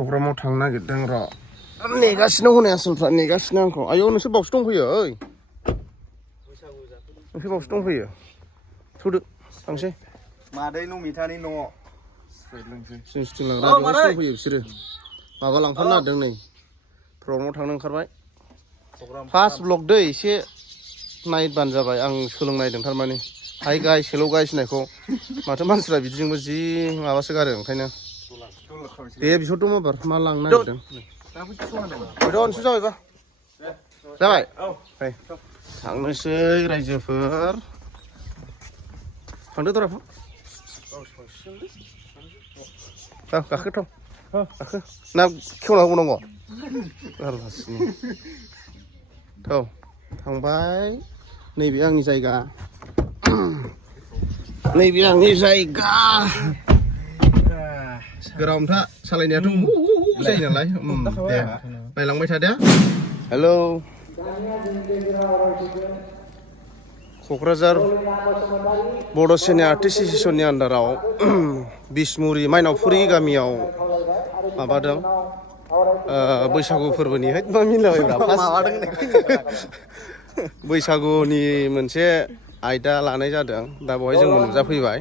प्रग्रामाव थांनो नागिरदों र' नेगासिनो हनै आसोलफ्रा नेगासिनो आंखौ आयौ नोंसोर बावसो दंफैयो ओइ नोंसोर बावसो दंफैयो थौदो थांसै मादै नमितानि न' जों सुटिं लाग्रा बेयावसो दंफैयो बिसोरो माबा लांफानो नागिरदों नै प्रग्रामाव थांनो ओंखारबाय फार्स्ट ब्लग दै एसे नायबानो जाबाय आं सोलोंनायदों थारमाने हाय गाइस हेल' गाइस होननायखौ माथो मानसिफ्रा बिदिजोंबो जि माबासो गारो ओंखायनो दे बिसोर दङ बार मा लांनो नागिरदों फैद'नोसै जाबायबा जाबाय थांनोसै रायजोफोर थांदो दरा गाखोथ' गाखो ना खेवना होबावनांगौ थ' थांबाय नैबे आंनि जायगा नैबे आंनि जायगा गोरामथा सालायनायाथ' जायो नालाय दे नायलांबाय थादो हेलौ क'क्राझार बड' सिने आर्टिस्ट एस'सियेसननि आन्दाराव बिसमुरि माइनावफुरि गामियाव माबादों बैसागु फोरबोनि हैद मा मिलायबायब्रा बैसागुनि मोनसे आयदा लानाय जादों दा बेवहाय जोंबो नुजाफैबाय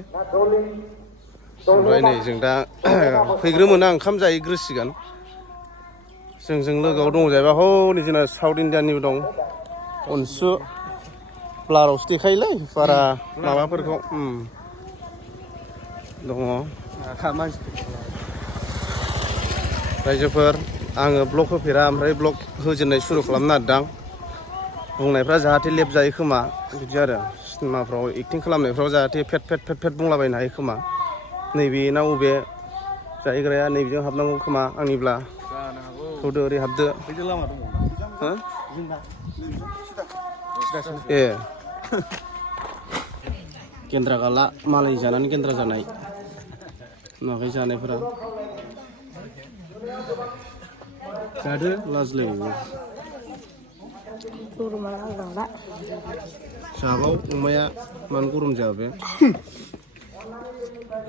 ओमफ्राय नै जों दा फैग्रोमोना ओंखाम जाहैग्रोसिगोन जोंजों लोगोआव दङ जाहैबाय हनै जोंना साउथ इण्डियानिबो दं अनसु ब्लारावसो देखायोलै बारा माबाफोरखौ दङ रायजोफोर आङो ब्लग होफेरा ओमफ्राय ब्लग होजेननाय सुरु खालामनो नागिरदां बुंनायफ्रा जाहाथे लेब जायो खोमा बिदि आरो सिनेमाफ्राव एक्टिं खालामनायफ्राव जाहाथे फेट फेट फेट फेट बुंलाबायनो हायो खोमा नैबे ना अबे जाहैग्राया नैबेजों हाबनांगौ खोमा आंनिब्ला थौदो ओरै हाबदो ए गेन्द्रा गाला मालाय जानानै गेन्द्रा जानाय नुवाखै जानायफोरा जादो लाजिलायो जाबाव अमाया मानो गरम जाया बे